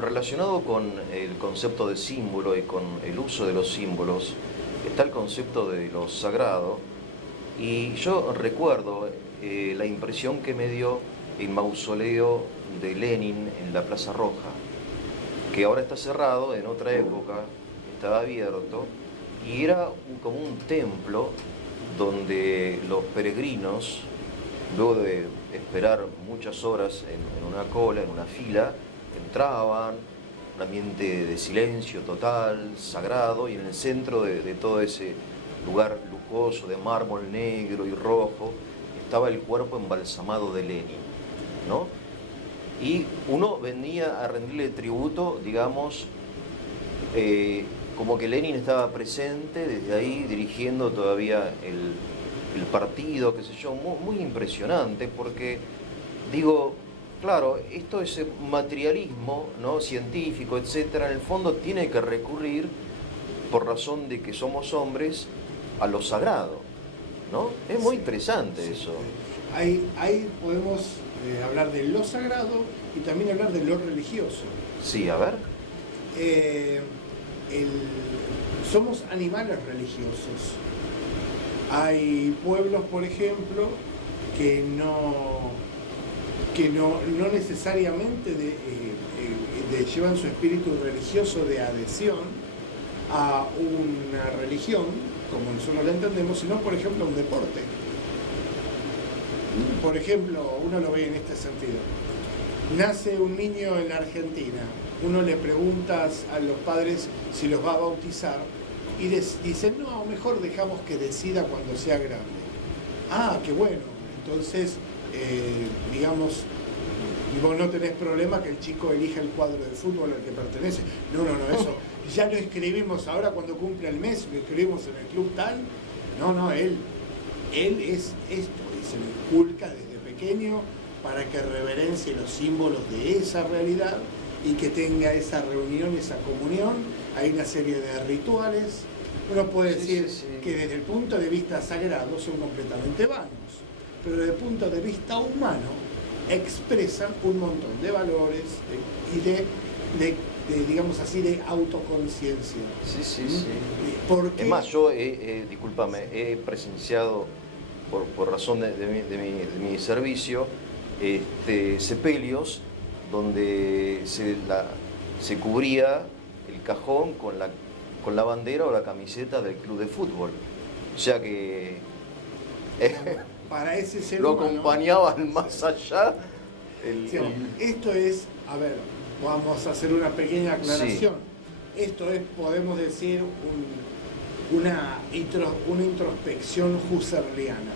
Relacionado con el concepto de símbolo y con el uso de los símbolos, está el concepto de lo sagrado. Y yo recuerdo la impresión que me dio el mausoleo de Lenin en la Plaza Roja, que ahora está cerrado, en otra época estaba abierto, y era como un templo donde los peregrinos, luego de esperar muchas horas en una cola, en una fila, entraban, un ambiente de silencio total, sagrado, y en el centro de todo ese lugar lujoso de mármol negro y rojo estaba el cuerpo embalsamado de Lenin, ¿no? Y uno venía a rendirle tributo, digamos, como que Lenin estaba presente desde ahí dirigiendo todavía el partido, qué sé yo, muy impresionante, porque digo, claro, esto es materialismo, ¿no? Científico, etcétera, en el fondo tiene que recurrir, por razón de que somos hombres, a lo sagrado, ¿no? Es muy interesante eso. Ahí podemos hablar de lo sagrado y también hablar de lo religioso. Sí, a ver. Somos animales religiosos. Hay pueblos, por ejemplo, que no necesariamente llevan su espíritu religioso de adhesión a una religión, como nosotros la entendemos, sino, por ejemplo, a un deporte. Por ejemplo, uno lo ve en este sentido. Nace un niño en la Argentina, uno le preguntas a los padres si los va a bautizar y dicen, no, mejor dejamos que decida cuando sea grande. Ah, qué bueno. Entonces, digamos, vos no tenés problema que el chico elija el cuadro de fútbol al que pertenece. No, eso ya lo escribimos ahora cuando cumple el mes, lo escribimos en el club tal. No, él es esto y se lo inculca desde pequeño para que reverencie los símbolos de esa realidad y que tenga esa reunión, esa comunión. Hay una serie de rituales. Uno puede decir que desde el punto de vista sagrado son completamente vanos, pero desde el punto de vista humano expresan un montón de valores y de digamos así, de autoconciencia. Sí. Porque... Es más, yo, discúlpame, he presenciado, por razón de mi servicio, sepelios donde se cubría el cajón con la bandera o la camiseta del club de fútbol. O sea que para ese ser lo humano, acompañaban más allá. Esto es, a ver, vamos a hacer una pequeña aclaración. Sí. Esto es, podemos decir, una introspección husserliana.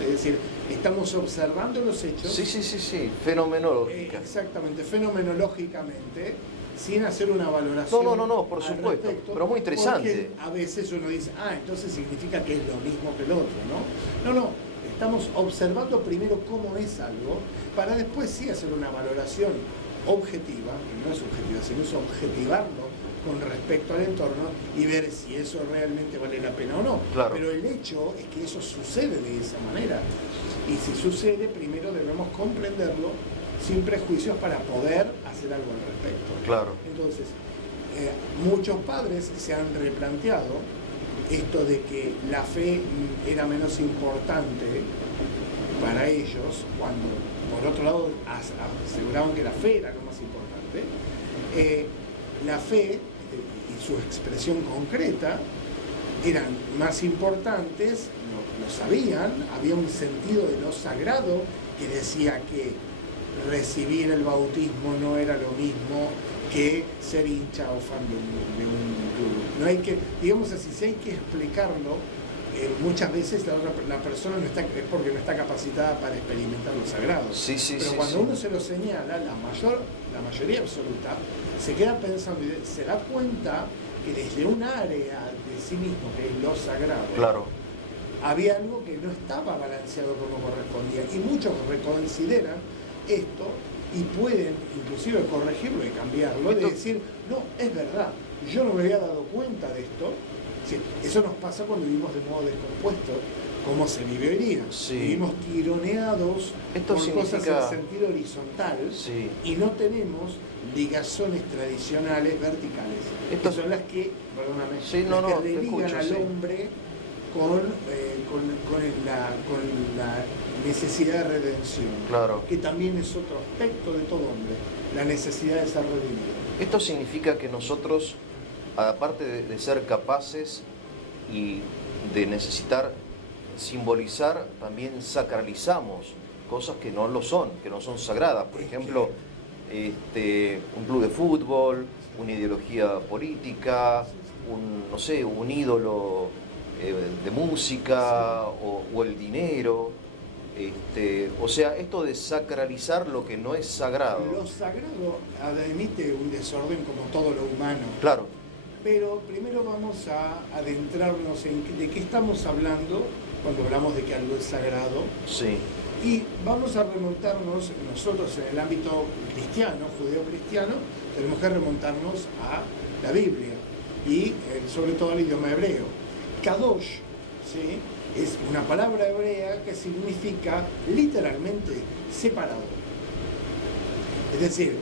Es decir, estamos observando los hechos. Sí, fenomenológica. Exactamente, fenomenológicamente, sin hacer una valoración. No, por supuesto, respecto, pero muy interesante. Porque a veces uno dice, entonces significa que es lo mismo que el otro, ¿no? No, estamos observando primero cómo es algo, para después sí hacer una valoración objetiva, que no es subjetiva, sino es objetivarlo con respecto al entorno y ver si eso realmente vale la pena o no. Claro. Pero el hecho es que eso sucede de esa manera. Y si sucede, primero debemos comprenderlo sin prejuicios para poder hacer algo al respecto. Claro. Entonces, muchos padres se han replanteado esto de que la fe era menos importante para ellos, cuando por otro lado aseguraban que la fe era lo más importante. La fe y su expresión concreta eran más importantes, lo sabían, había un sentido de lo sagrado que decía que recibir el bautismo no era lo mismo que ser hincha o fan de un club. No hay que, digamos así, si hay que explicarlo, muchas veces la persona no está, es porque no está capacitada para experimentar lo sagrado. Pero cuando uno se lo señala, la mayoría absoluta se queda pensando y se da cuenta que desde un área de sí mismo, que es lo sagrado, claro, había algo que no estaba balanceado como correspondía. Y muchos reconsideran esto y pueden inclusive corregirlo y cambiarlo, de decir, no, es verdad, yo no me había dado cuenta de esto, Sí, eso nos pasa cuando vivimos de modo descompuesto, como se vive hoy día. Sí. Vivimos tironeados Esto por cosas significa- en sentido horizontal Sí. y no tenemos ligazones tradicionales verticales. Esto- Que son las que, perdóname, Sí, las que te religan escucho, al sí. hombre con la necesidad de redención. Claro. Que también es otro aspecto de todo hombre, la necesidad de ser redimido. Esto significa que nosotros, aparte de ser capaces y de necesitar simbolizar, también sacralizamos cosas que no lo son, que no son sagradas. Por ejemplo, un club de fútbol, una ideología política, no sé, un ídolo de música o el dinero. O sea, esto de sacralizar lo que no es sagrado. Lo sagrado admite un desorden como todo lo humano. Claro. Pero primero vamos a adentrarnos en de qué estamos hablando cuando hablamos de que algo es sagrado. Sí. Y vamos a remontarnos, nosotros en el ámbito cristiano, judeo-cristiano, tenemos que remontarnos a la Biblia y sobre todo al idioma hebreo. Kadosh, ¿sí?, es una palabra hebrea que significa literalmente separado. Es decir,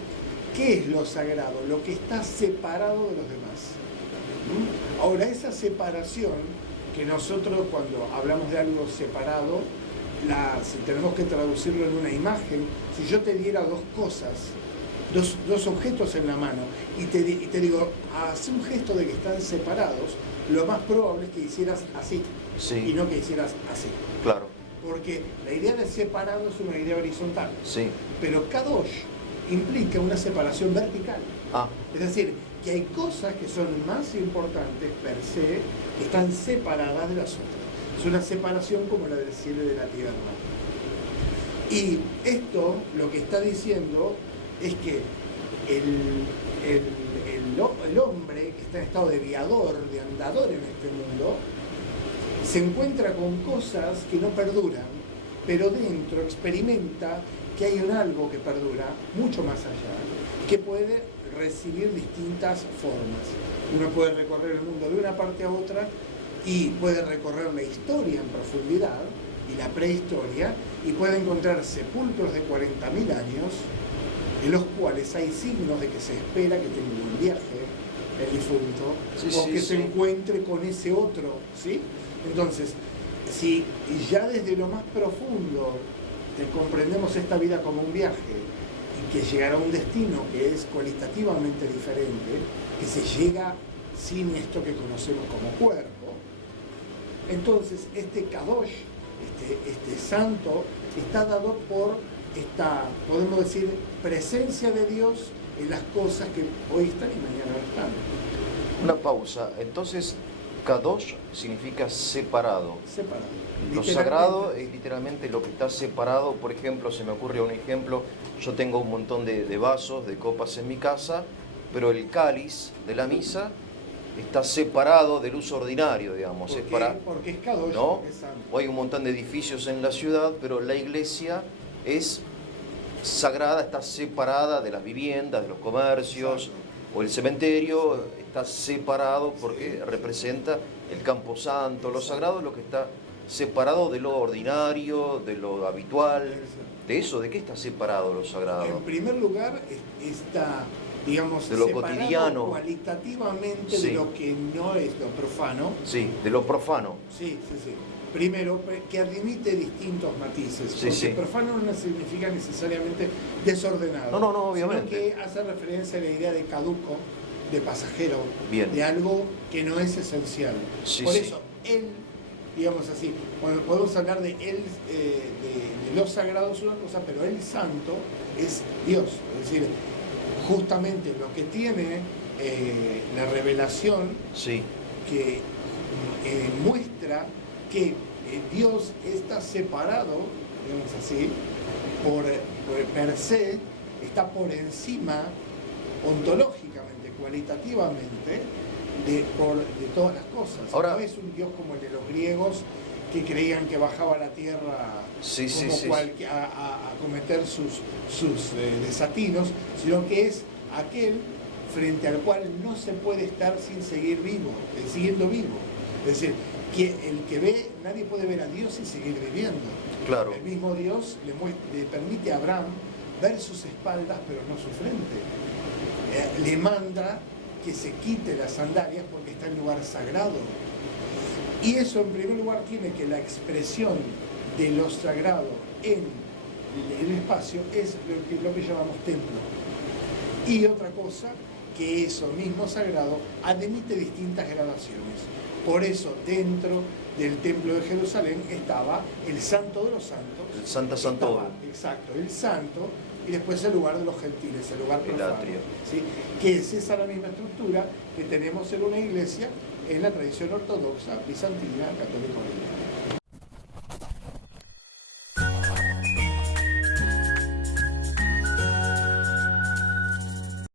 ¿qué es lo sagrado? Lo que está separado de los demás. Ahora, esa separación que nosotros cuando hablamos de algo separado, si tenemos que traducirlo en una imagen, si yo te diera dos cosas, dos objetos en la mano, y te digo, haz un gesto de que están separados, lo más probable es que hicieras así, Sí. y no que hicieras así. Claro. Porque la idea de separado es una idea horizontal, Sí. pero Kadosh implica una separación vertical. Ah, Es decir, que hay cosas que son más importantes per se, que están separadas de las otras. Es una separación como la del cielo y de la tierra. Y esto lo que está diciendo es que el hombre que está en estado de viador, de andador en este mundo, se encuentra con cosas que no perduran, pero dentro experimenta que hay un algo que perdura mucho más allá, que puede recibir distintas formas. Uno puede recorrer el mundo de una parte a otra y puede recorrer la historia en profundidad y la prehistoria y puede encontrar sepulcros de 40.000 años en los cuales hay signos de que se espera que tenga un viaje el difunto, Sí, o sí, que sí. se encuentre con ese otro, ¿sí? Entonces, si ya desde lo más profundo comprendemos esta vida como un viaje y que llegará a un destino que es cualitativamente diferente, que se llega sin esto que conocemos como cuerpo, entonces este Kadosh, este santo, está dado por esta, podemos decir, presencia de Dios en las cosas que hoy están y mañana no están. una pausa. Entonces, Kadosh significa separado. Separado. Lo sagrado es literalmente lo que está separado. Por ejemplo, se me ocurre un ejemplo, yo tengo un montón de vasos, de copas en mi casa, pero el cáliz de la misa está separado del uso ordinario, digamos. ¿Por Es qué? para, Porque es Kadosh, ¿no? porque es santo. O hay un montón de edificios en la ciudad, pero la iglesia es sagrada, está separada de las viviendas, de los comercios, Exacto. o el cementerio está separado porque representa el campo santo. Lo sagrado es lo que está separado de lo ordinario, de lo habitual. De eso, ¿de qué está separado lo sagrado? En primer lugar, está, digamos, De lo separado cotidiano. cualitativamente Sí. de lo que no es lo profano. Sí, de lo profano. Sí. Primero, que admite distintos matices. Sí, porque sí. profano no significa necesariamente desordenado. No, obviamente. Sino que hace referencia a la idea de caduco, de pasajero, Bien. de algo que no es esencial. Sí, Por sí. eso, él, digamos así, cuando podemos hablar de él, de lo sagrado es una cosa, pero el santo es Dios. Es decir, justamente lo que tiene la revelación Sí, que muestra que Dios está separado, digamos así, por per se, está por encima ontológicamente, cualitativamente, de todas las cosas. Ahora- no es un Dios como el de los griegos que creían que bajaba a la tierra Sí, sí, como sí. a cometer sus desatinos, sino que es aquel frente al cual no se puede estar sin seguir vivo, siguiendo vivo. Es decir, que el que ve, nadie puede ver a Dios y seguir viviendo. Claro. El mismo Dios le permite a Abraham ver sus espaldas, pero no su frente. Le manda que se quite las sandalias porque está en lugar sagrado. Y eso, en primer lugar, tiene que la expresión de lo sagrado en el espacio es lo que llamamos templo. Y otra cosa, que eso mismo sagrado admite distintas gradaciones. Por eso, dentro del templo de Jerusalén estaba el Santo de los Santos. El Santa Santorum. Exacto, el Santo, y después el lugar de los gentiles, el lugar profano. El atrio. ¿Sí? Que es esa la misma estructura que tenemos en una iglesia en la tradición ortodoxa, bizantina, católica.